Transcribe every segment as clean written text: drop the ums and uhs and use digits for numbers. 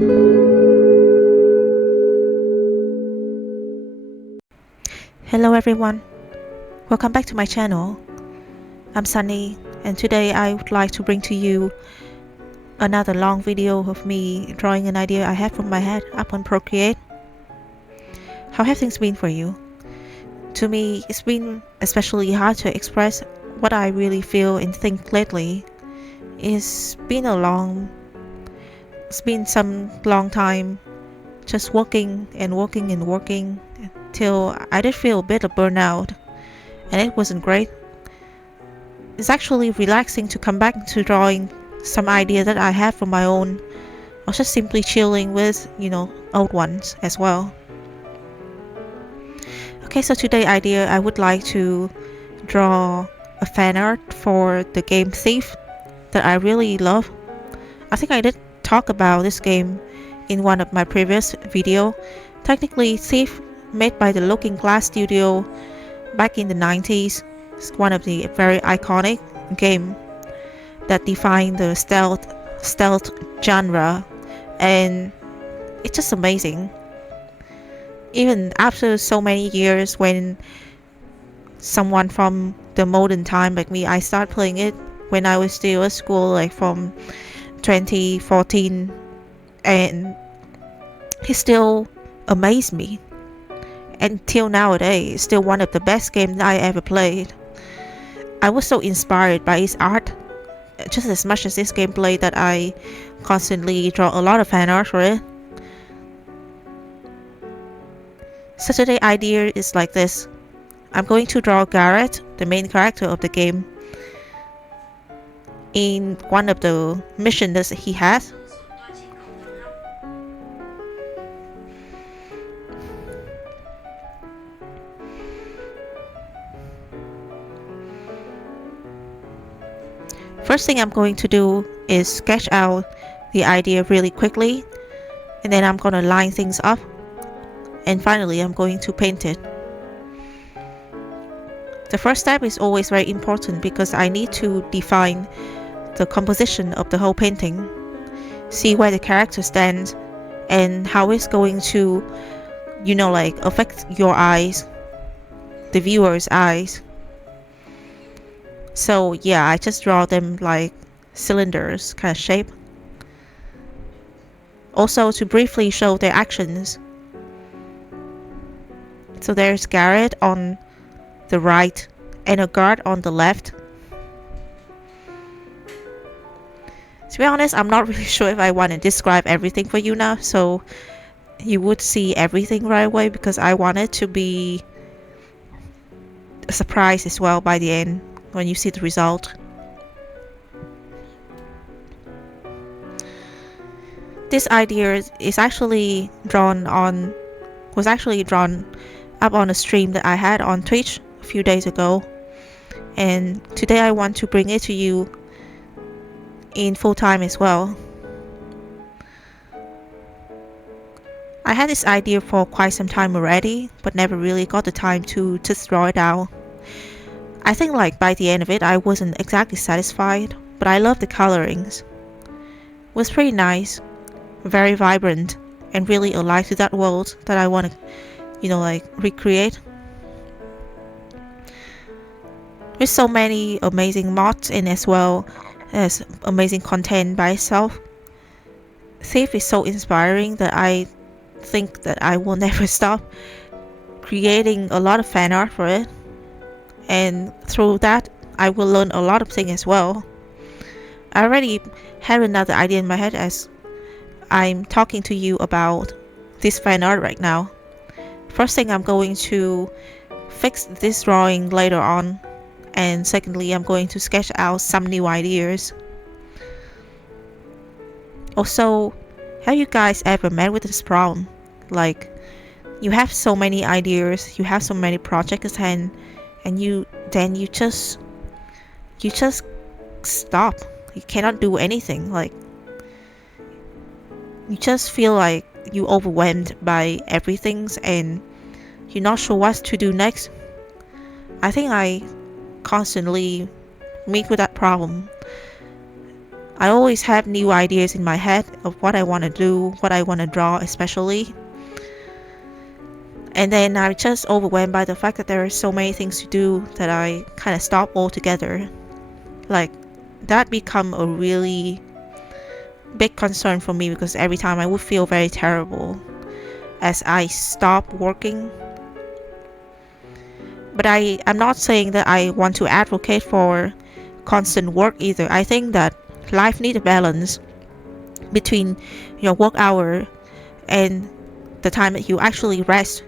Hello everyone, welcome back to my channel. I'm Sunny, and today I would like to bring to you another long video of me drawing an idea I have from my head up on Procreate. How have things been for you? To me, it's been especially hard to express what I really feel and think lately. It's been some long time just working till I did feel a bit of burnout, and it wasn't great. It's actually relaxing to come back to drawing some idea that I have from my own, or just simply chilling with, old ones as well. Okay, so today idea I would like to draw a fan art for the game Thief that I really love. I think I did talk about this game in one of my previous video. Technically, Thief, made by the Looking Glass Studio back in the 90s, is one of the very iconic game that defined the stealth genre, and it's just amazing. Even after so many years, when someone from the modern time like me, I started playing it when I was still at school, like from 2014, and it still amazed me. Until nowadays, it's still one of the best games I ever played. I was so inspired by its art, just as much as its gameplay, that I constantly draw a lot of fan art for it. So today's idea is like this. I'm going to draw Garrett, the main character of the game, in one of the missions that he has. First thing I'm going to do is sketch out the idea really quickly, and then I'm going to line things up, and finally I'm going to paint it. The first step is always very important because I need to define the composition of the whole painting, see where the character stands and how it's going to, affect your eyes, the viewer's eyes. So yeah, I just draw them like cylinders kind of shape. Also, to briefly show their actions. So there's Garrett on the right and a guard on the left. To be honest, I'm not really sure if I want to describe everything for you now, so you would see everything right away, because I want it to be a surprise as well by the end when you see the result. This idea was actually drawn up on a stream that I had on Twitch a few days ago, and today I want to bring it to you in full time as well. I had this idea for quite some time already, but never really got the time to just draw it out. I think by the end of it I wasn't exactly satisfied, but I love the colorings. It was pretty nice, very vibrant, and really alive to that world that I want to recreate. There's so many amazing mods in as well as amazing content by itself. Thief is so inspiring that I think that I will never stop creating a lot of fan art for it, and through that I will learn a lot of things as well. I already have another idea in my head as I'm talking to you about this fan art right now. First thing, I'm going to fix this drawing later on, and secondly, I'm going to sketch out some new ideas. Also, have you guys ever met with this problem? Like, you have so many ideas, you have so many projects at hand, and you just stop. You cannot do anything. Like, you just feel like you're overwhelmed by everything and you're not sure what to do next. I think I constantly meet with that problem. I always have new ideas in my head of what I want to do, what I want to draw, especially. And then I'm just overwhelmed by the fact that there are so many things to do that I kind of stop altogether. Like, that become a really big concern for me because every time I would feel very terrible as I stop working. But I'm not saying that I want to advocate for constant work either. I think that life needs a balance between your work hour and the time that you actually rest.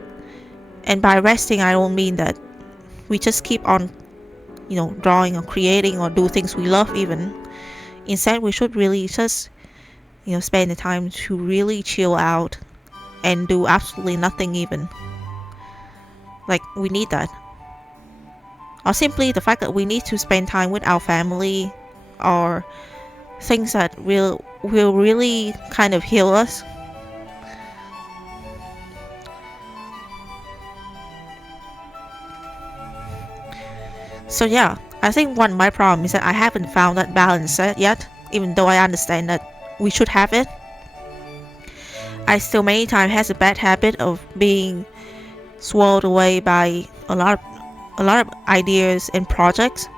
And by resting, I don't mean that we just keep on, drawing or creating or do things we love even. Instead, we should really just, spend the time to really chill out and do absolutely nothing even. Like, we need that. Or simply the fact that we need to spend time with our family or things that will really kind of heal us. So yeah, I think one of my problems is that I haven't found that balance yet, even though I understand that we should have it. I still many times has a bad habit of being swallowed away by a lot of ideas and projects.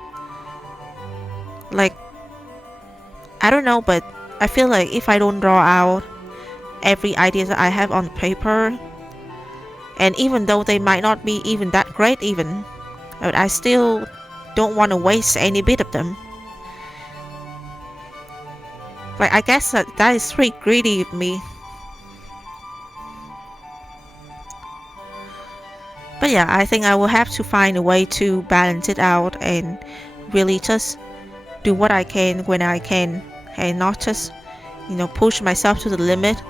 Like, I don't know, but I feel like if I don't draw out every idea that I have on paper, and even though they might not be even that great even, but I still don't want to waste any bit of them. Like, I guess that is pretty greedy of me. But yeah, I think I will have to find a way to balance it out and really just do what I can when I can and not just, push myself to the limit.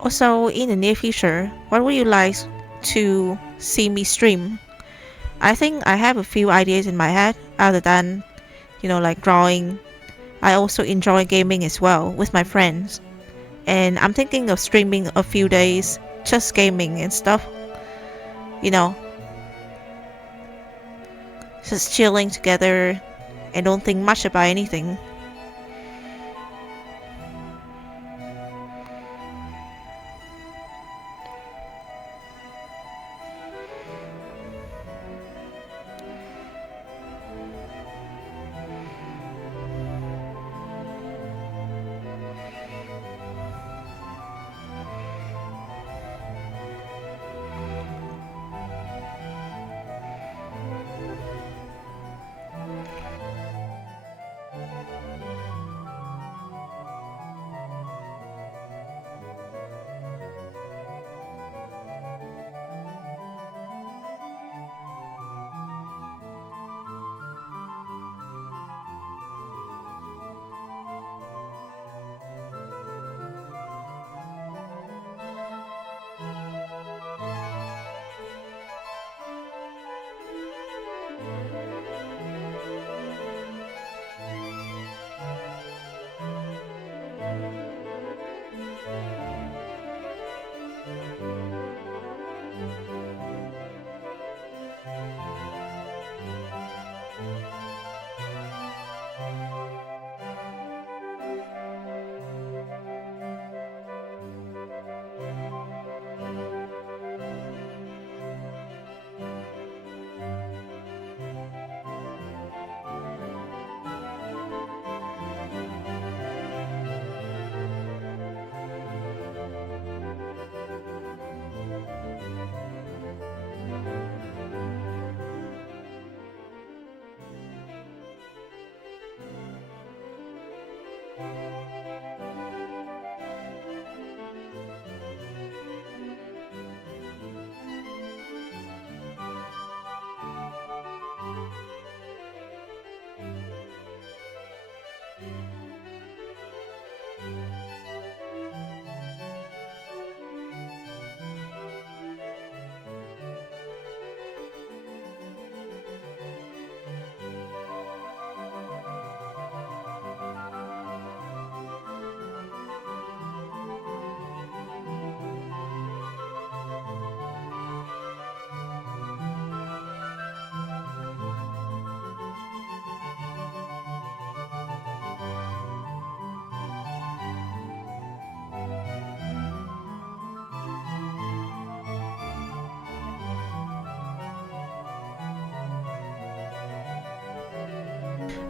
Also, in the near future, what would you like to see me stream? I think I have a few ideas in my head other than, like drawing. I also enjoy gaming as well with my friends. And I'm thinking of streaming a few days just gaming and stuff. You know, just chilling together and don't think much about anything.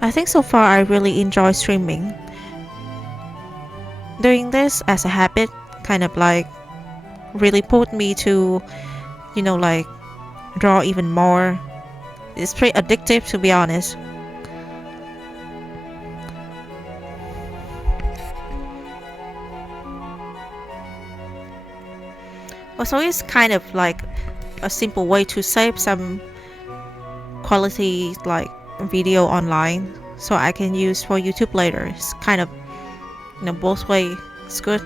I think so far I really enjoy streaming. Doing this as a habit kind of like really put me to, like draw even more. It's pretty addictive, to be honest. Also, it's kind of like a simple way to save some quality like video online so I can use for YouTube later. It's kind of, both way. It's good.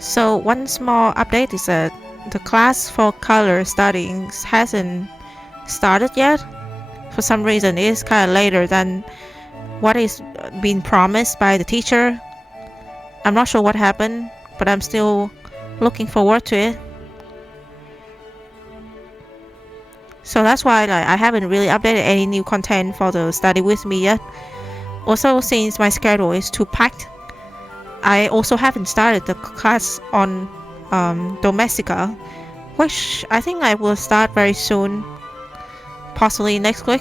So one small update is that the class for color studying hasn't started yet. For some reason, it's kind of later than what is being promised by the teacher. I'm not sure what happened, but I'm still looking forward to it. So that's why I haven't really updated any new content for the study with me yet. Also, since my schedule is too packed, I also haven't started the class on Domestica, which I think I will start very soon, possibly next week.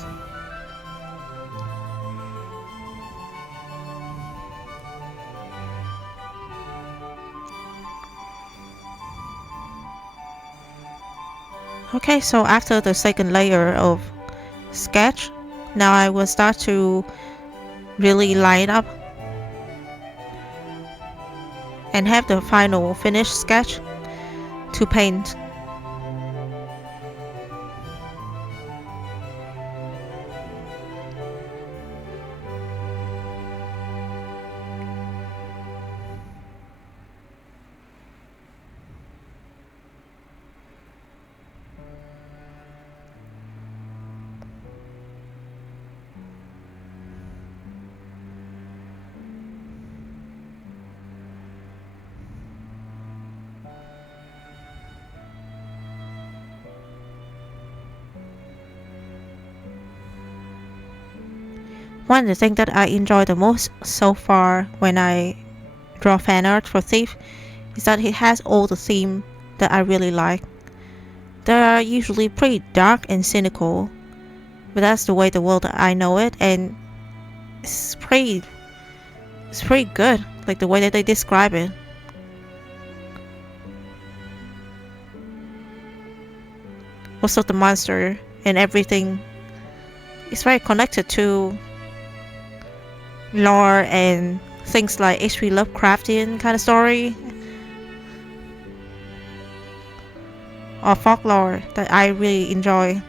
Okay, so after the second layer of sketch, now I will start to really line up and have the final finished sketch to paint. One of the things that I enjoy the most so far when I draw fan art for Thief is that it has all the themes that I really like. They are usually pretty dark and cynical, but that's the way the world that I know it, and it's pretty good, like the way that they describe it. Also, the monster and everything is very connected to lore and things like H.P. Lovecraftian kind of story or folklore that I really enjoy.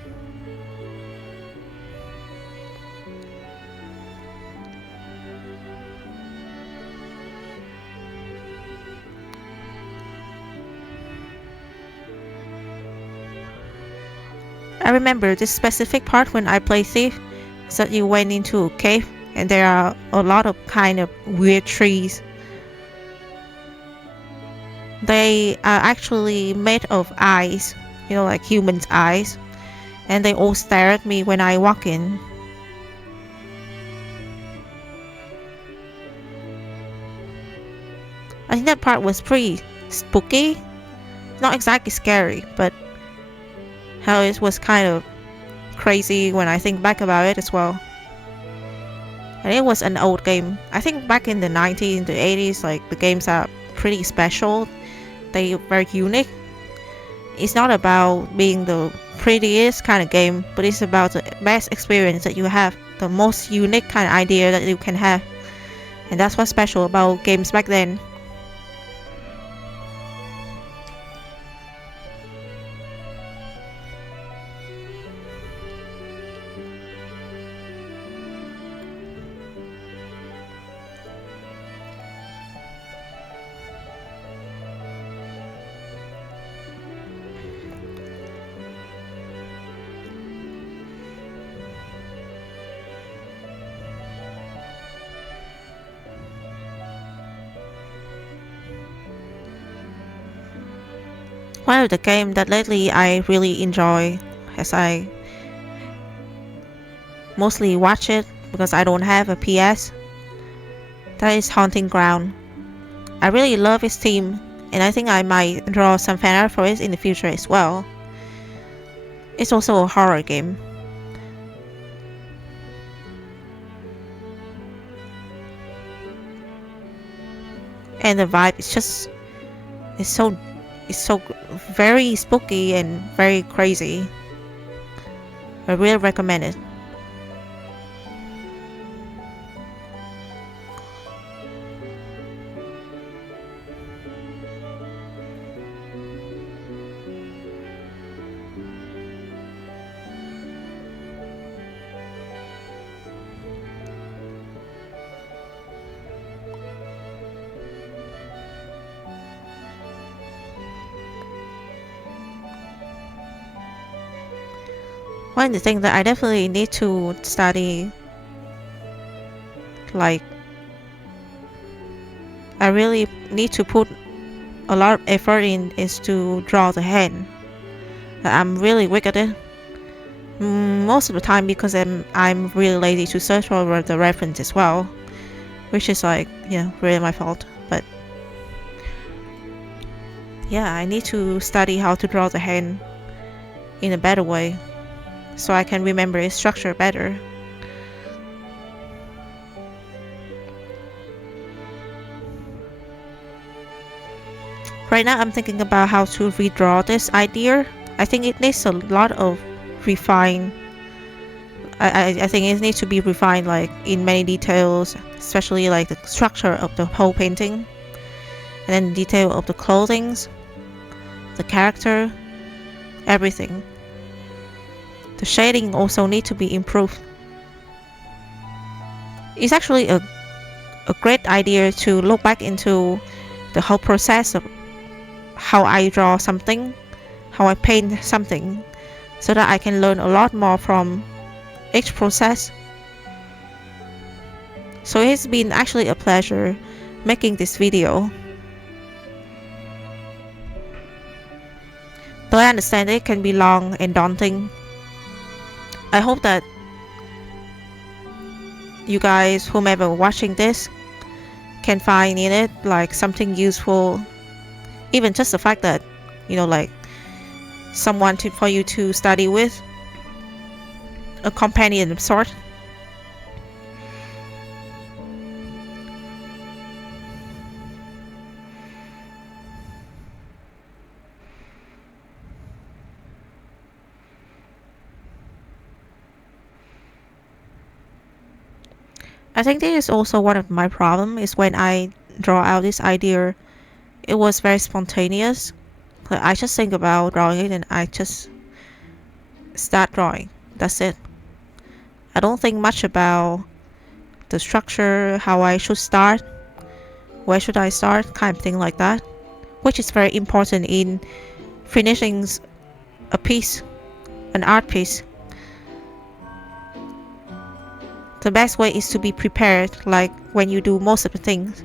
I remember this specific part when I played Thief, is that you went into a cave and there are a lot of kind of weird trees. They are actually made of eyes, like humans' eyes, and they all stare at me when I walk in. I think that part was pretty spooky. Not exactly scary, but how it was kind of crazy when I think back about it as well. And it was an old game. I think back in the 90s, the 80s, like the games are pretty special. They are very unique. It's not about being the prettiest kind of game, but it's about the best experience that you have, the most unique kind of idea that you can have. And that's what's special about games back then. One of the games that lately I really enjoy, as I mostly watch it because I don't have a PS, that is Haunting Ground. I really love its theme, and I think I might draw some fan art for it in the future as well. It's also a horror game. And the vibe is just it's so very spooky and very crazy. I really recommend it. One of the things that I definitely need to study, like I really need to put a lot of effort in, is to draw the hand. I'm really weak at it. Most of the time because I'm really lazy to search over the reference as well, which is like really my fault. But yeah, I need to study how to draw the hand in a better way, so I can remember its structure better. Right now I'm thinking about how to redraw this idea. I think it needs a lot of refine. I think it needs to be refined like in many details, especially like the structure of the whole painting, and then the detail of the clothings, the character, everything. The shading also need to be improved. It's actually a great idea to look back into the whole process of how I draw something, how I paint something, so that I can learn a lot more from each process. So it's been actually a pleasure making this video. Though I understand it can be long and daunting, I hope that you guys, whomever watching this, can find in it like something useful. Even just the fact that, like someone for you to study with, a companion of sort. I think this is also one of my problem is when I draw out this idea, it was very spontaneous. I just think about drawing it and I just start drawing. That's it. I don't think much about the structure, how I should start, where should I start, kind of thing like that, which is very important in finishing a piece, an art piece. The best way is to be prepared, like when you do most of the things.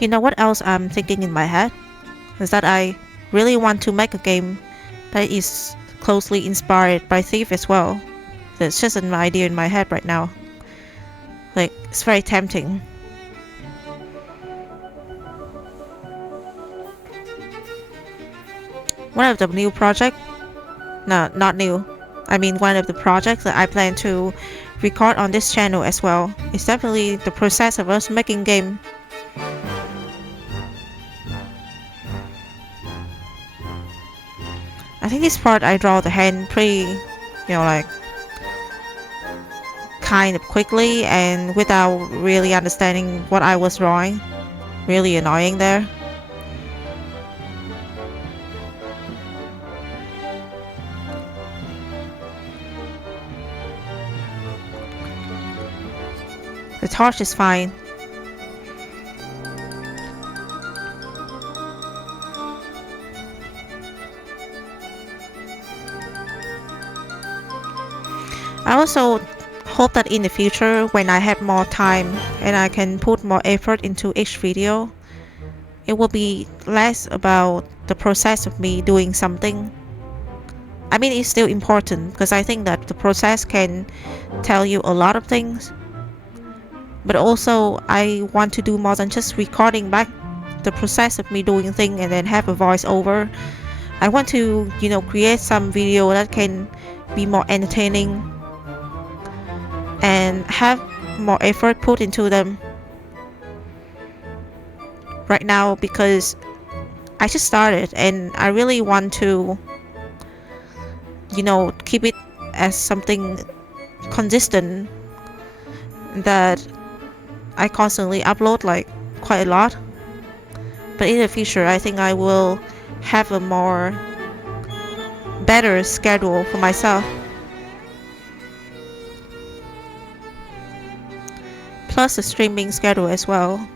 You know what else I'm thinking in my head? Is that I really want to make a game that is closely inspired by Thief as well. That's just an idea in my head right now. Like, it's very tempting. One of the new project, no, not new. I mean, one of the projects that I plan to record on this channel as well is definitely the process of us making game. I think this part I draw the hand pretty, like kind of quickly and without really understanding what I was drawing. Really annoying there. The torch is fine. I also hope that in the future, when I have more time and I can put more effort into each video, it will be less about the process of me doing something. I mean, it's still important because I think that the process can tell you a lot of things. But also, I want to do more than just recording back the process of me doing things and then have a voiceover. I want to, create some video that can be more entertaining and have more effort put into them right now because I just started and I really want to, keep it as something consistent that I constantly upload like quite a lot. But in the future, I think I will have a more better schedule for myself. Plus a streaming schedule as well.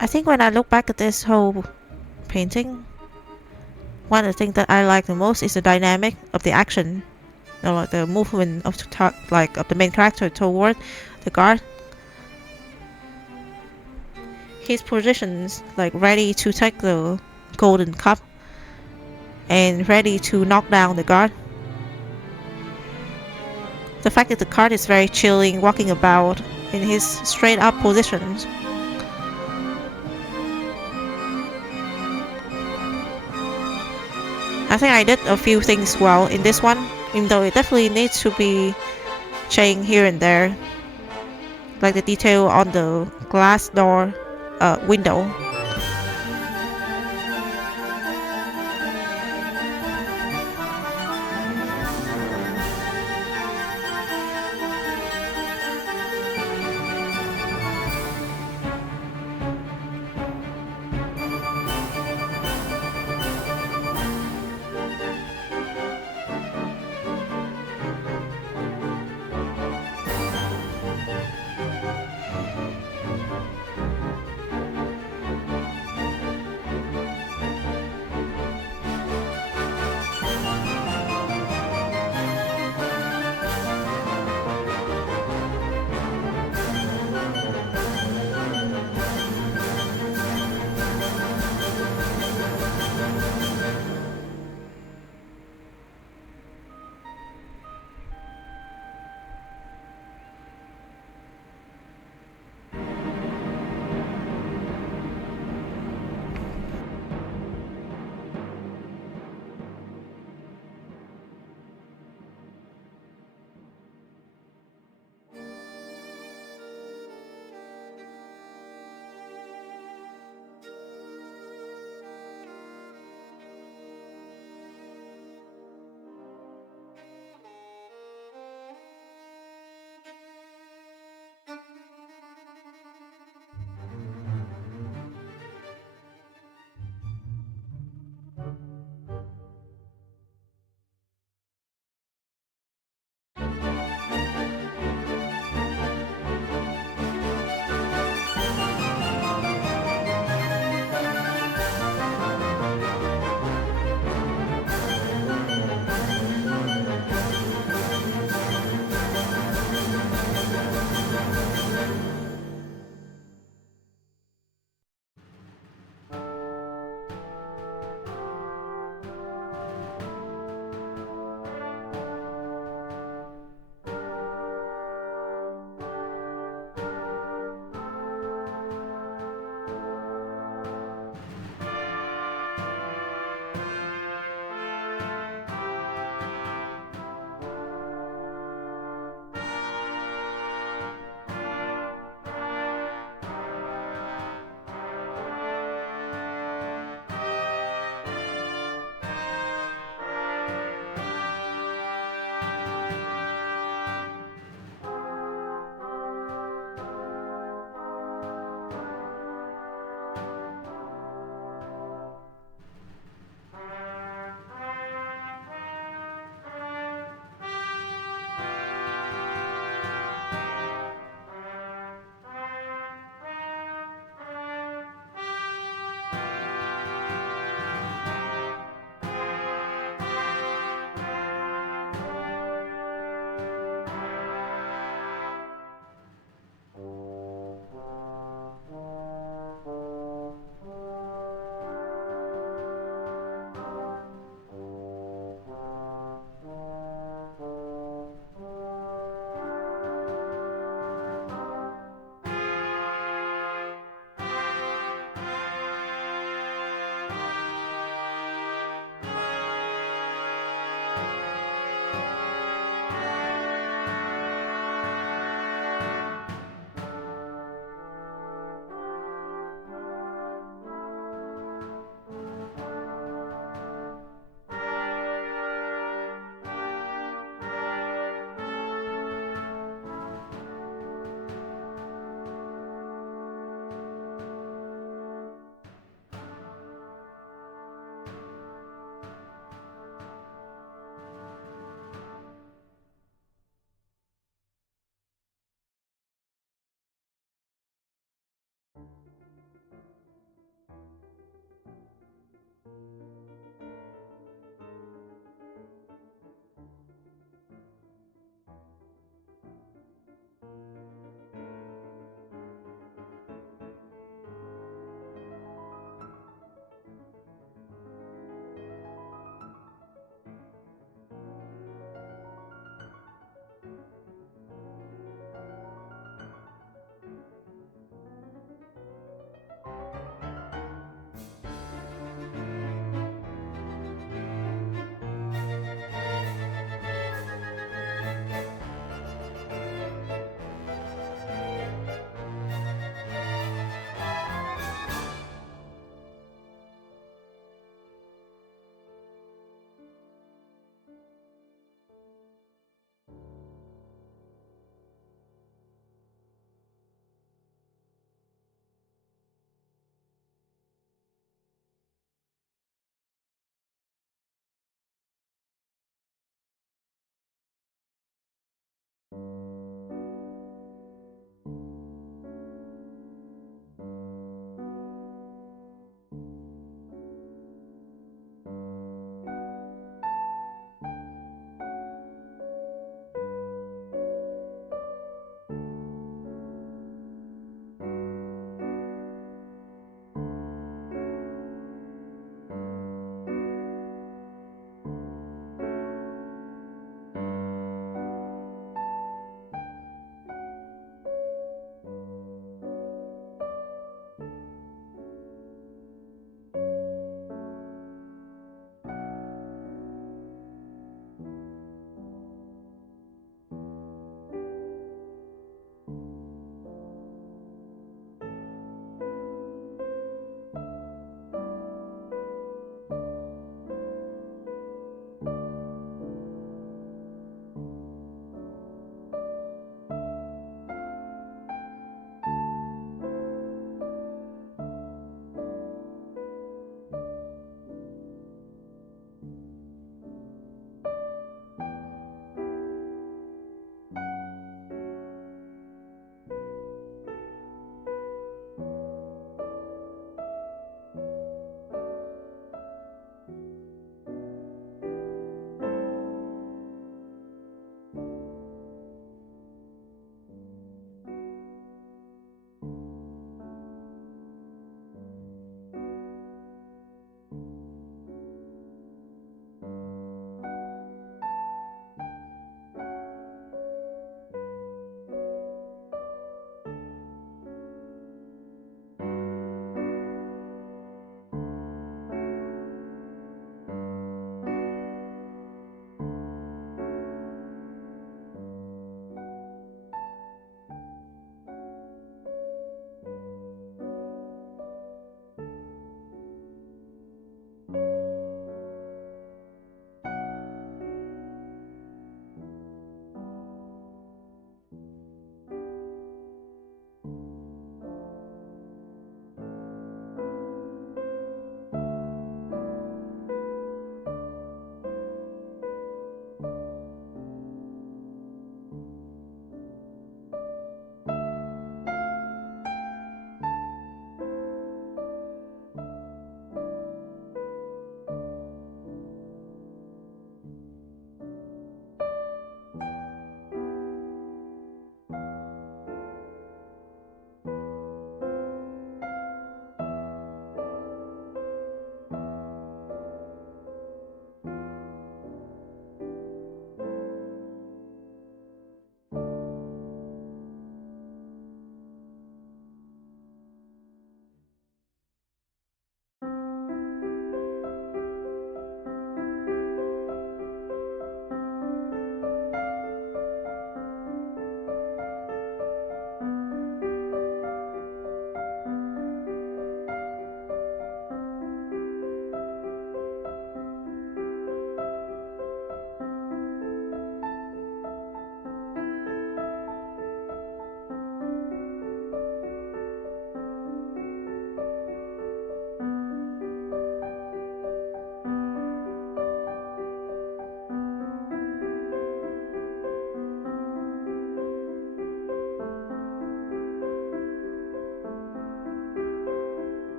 I think when I look back at this whole painting, one of the things that I like the most is the dynamic of the action, like the movement of the main character toward the guard. His positions like ready to take the golden cup and ready to knock down the guard. The fact that the guard is very chilling, walking about in his straight up positions. I think I did a few things well in this one, even though it definitely needs to be changed here and there, like the detail on the glass door window.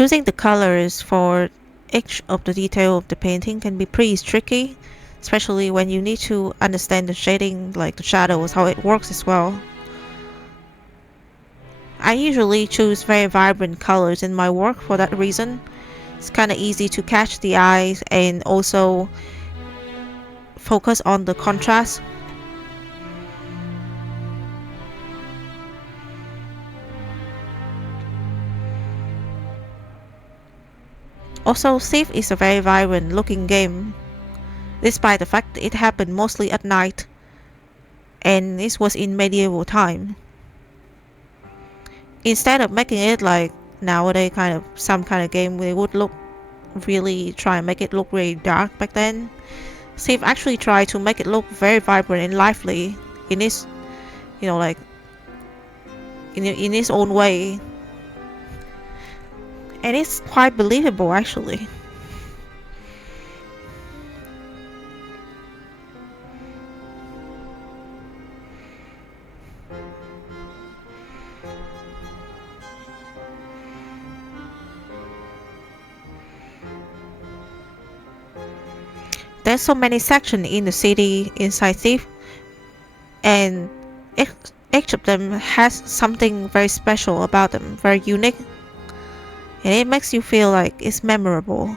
Choosing the colors for each of the detail of the painting can be pretty tricky, especially when you need to understand the shading, like the shadows, how it works as well. I usually choose very vibrant colors in my work for that reason. It's kind of easy to catch the eyes and also focus on the contrast. Also, Thief is a very vibrant looking game, despite the fact that it happened mostly at night and this was in medieval time. Instead of making it like nowadays kind of some kind of game they would look really try and make it look really dark back then. Thief actually tried to make it look very vibrant and lively in its like in its own way, and it's quite believable actually. There's so many sections in the city inside Thief, and each, each of them has something very special about them, very unique, and it makes you feel like it's memorable.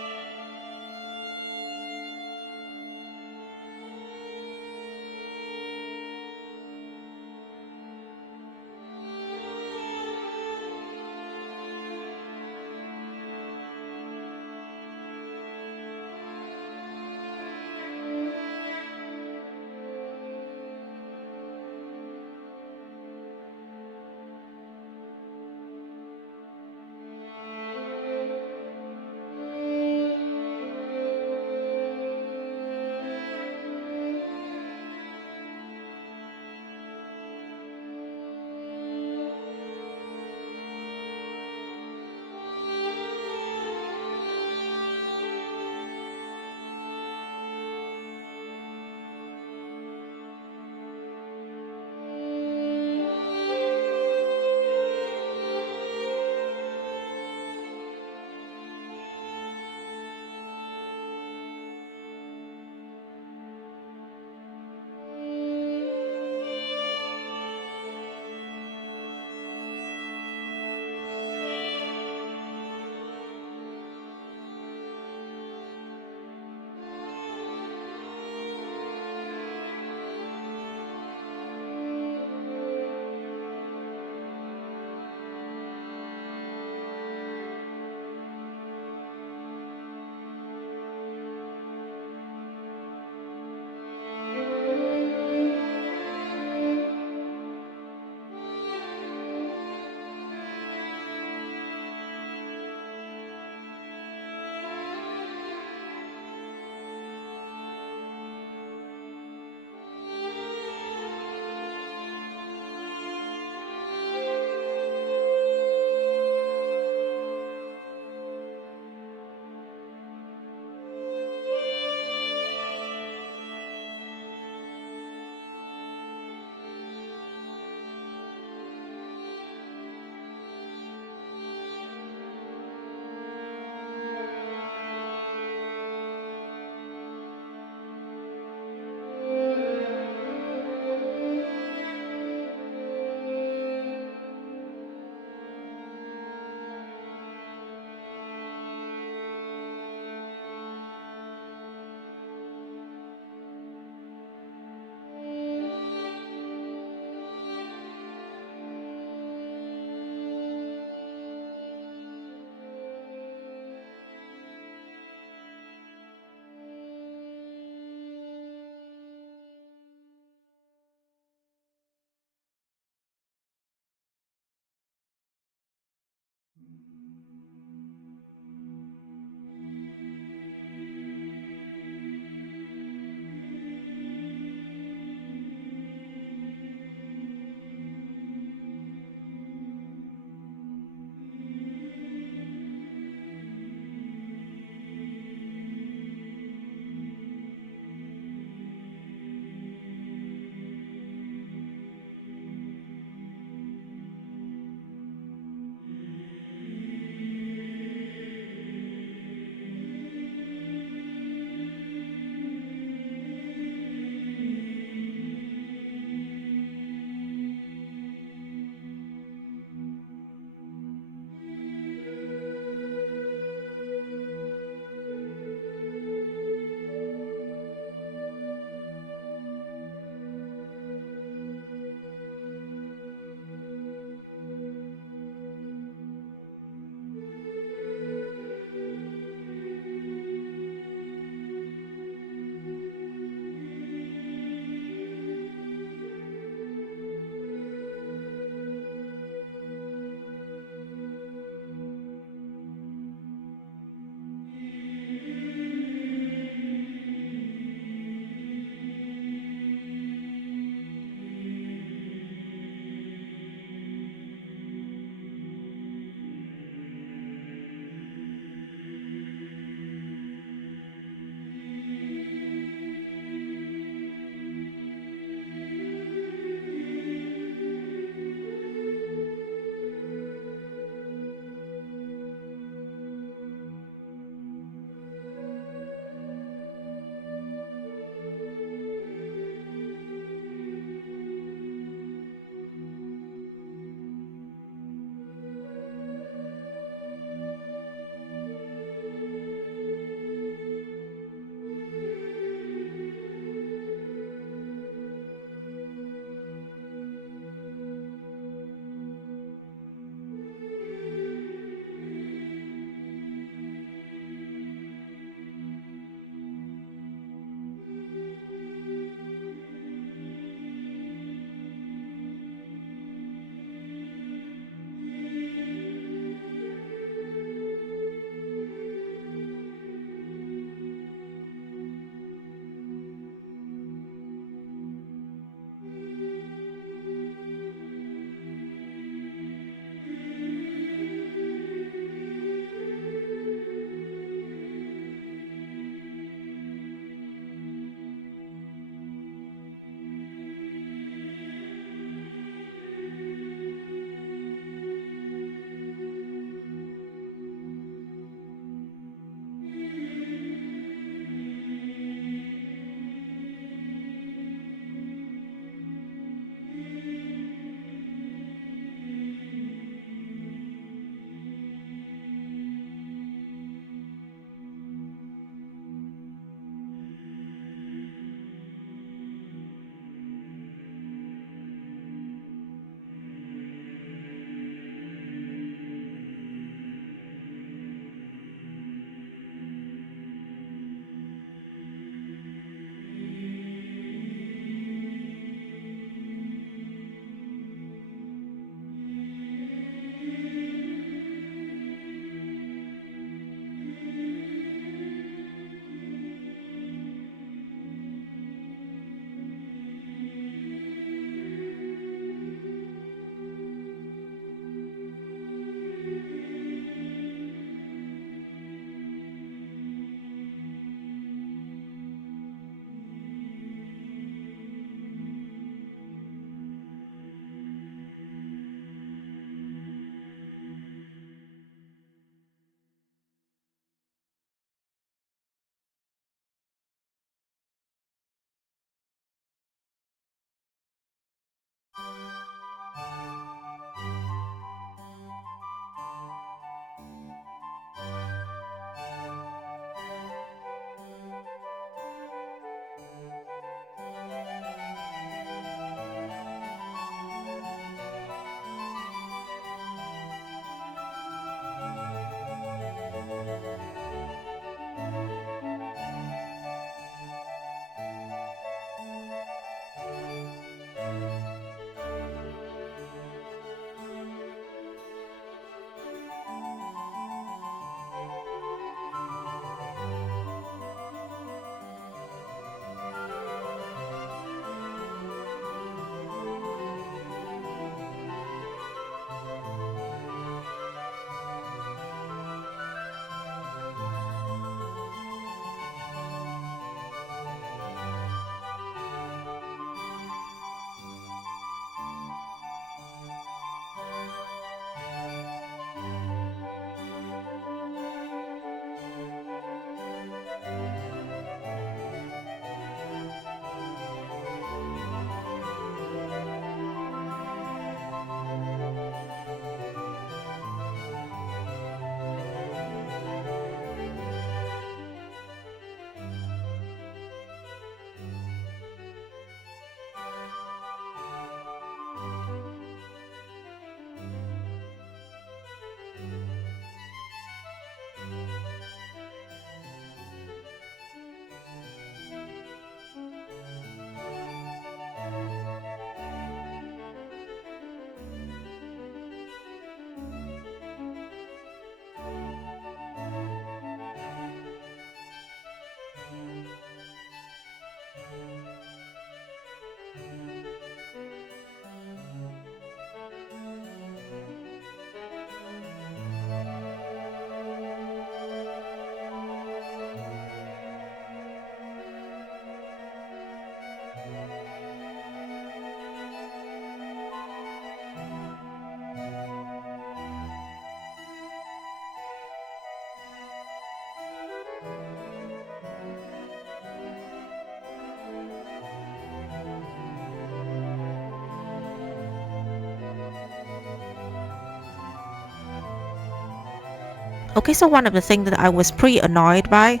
Okay, so one of the things that I was pretty annoyed by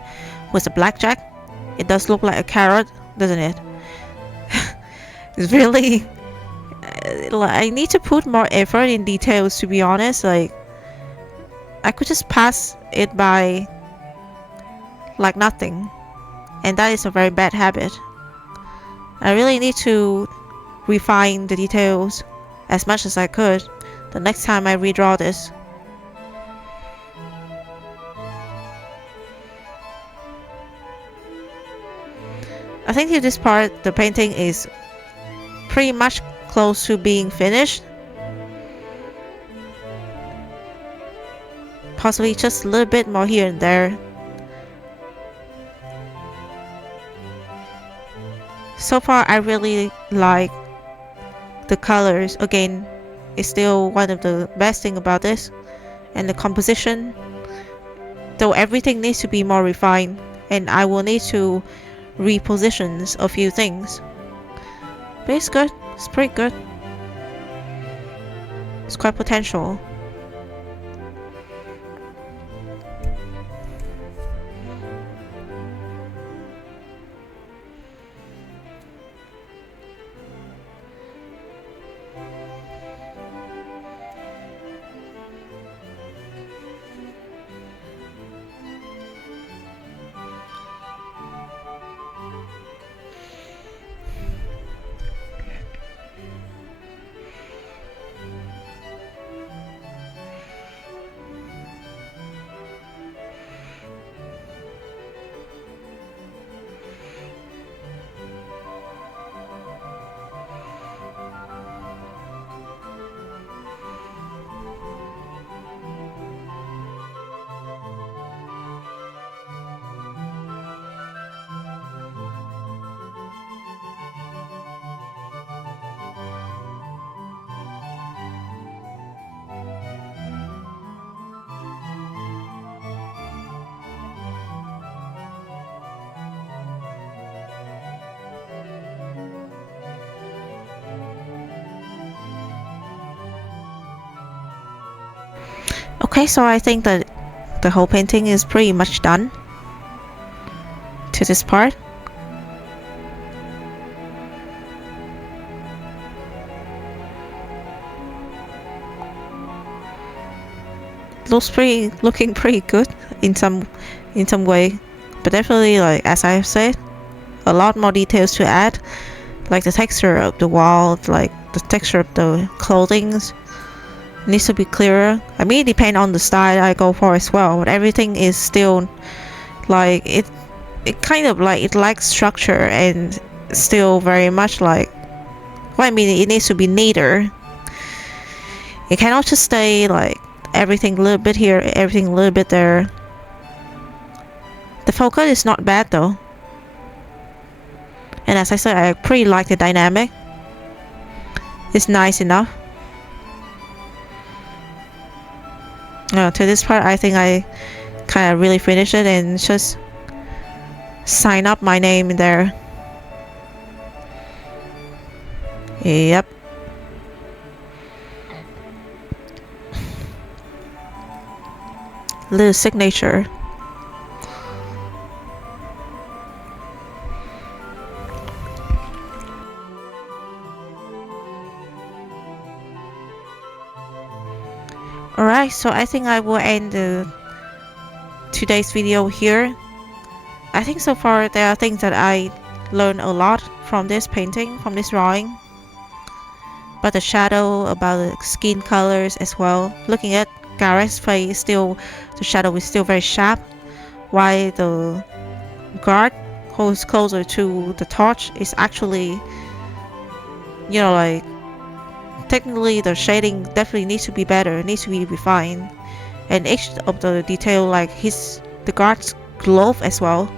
was the blackjack. It does look like a carrot, doesn't it? It's really I need to put more effort in details, to be honest. Like, I could just pass it by like nothing, and that is a very bad habit. I really need to refine the details as much as I could the next time I redraw this. I think in this part the painting is pretty much close to being finished. Possibly just a little bit more here and there. So far I really like the colors. Again, it's still one of the best thing about this. And the composition, though everything needs to be more refined, and I will need to reposition a few things. But it's good. It's pretty good. It's quite potential. Okay, so I think that the whole painting is pretty much done to this part. Looking pretty good in some way, but definitely, like as I have said, a lot more details to add, like the texture of the wall, like the texture of the clothing needs to be clearer. I mean, it depends on the style I go for as well, but everything is still like it kind of like it lacks structure and still very much like, well, I mean, it needs to be neater. It cannot just stay like everything a little bit here, everything a little bit there. The focus is not bad though, and as I said, I pretty like the dynamic. It's nice enough. To this part, I think I kind of really finished it and just sign up my name in there. Yep. Little signature. Alright, so I think I will end today's video here. I think so far there are things that I learned a lot from this painting, from this drawing. About the shadow, about the skin colors as well. Looking at Gareth's face, still the shadow is still very sharp, while the guard who's closer to the torch is actually, you know, like technically the shading definitely needs to be better, needs to be refined, and each of the detail, like the guard's glove as well,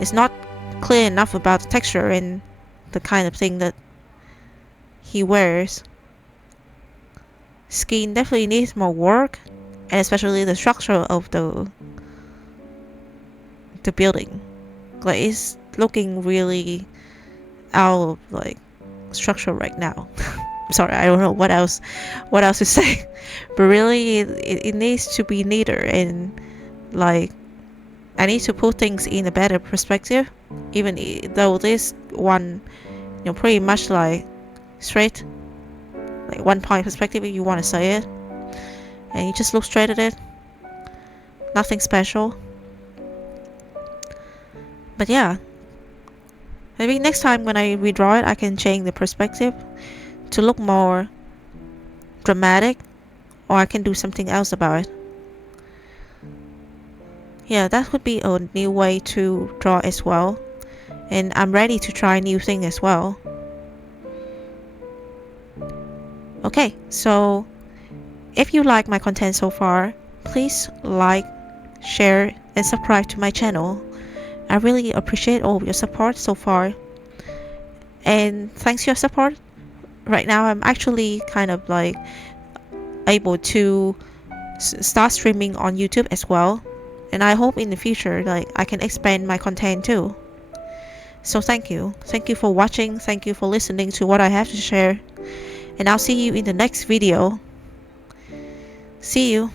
is not clear enough about the texture and the kind of thing that he wears. Skin definitely needs more work, and especially the structure of the building. Like, it's looking really out of like structure right now. Sorry, I don't know what else to say, but really it needs to be neater, and like I need to put things in a better perspective, even though this one, pretty much like straight, like one point perspective if you want to say it, and you just look straight at it, nothing special. But yeah, maybe next time when I redraw it, I can change the perspective to look more dramatic, or I can do something else about it. Yeah, that would be a new way to draw as well, and I'm ready to try new things as well. Okay, so if you like my content so far, please like, share, and subscribe to my channel. I really appreciate all of your support so far. And thanks to your support, right now I'm actually kind of like able to start streaming on YouTube as well. And I hope in the future like I can expand my content too. So thank you. Thank you for watching. Thank you for listening to what I have to share. And I'll see you in the next video. See you.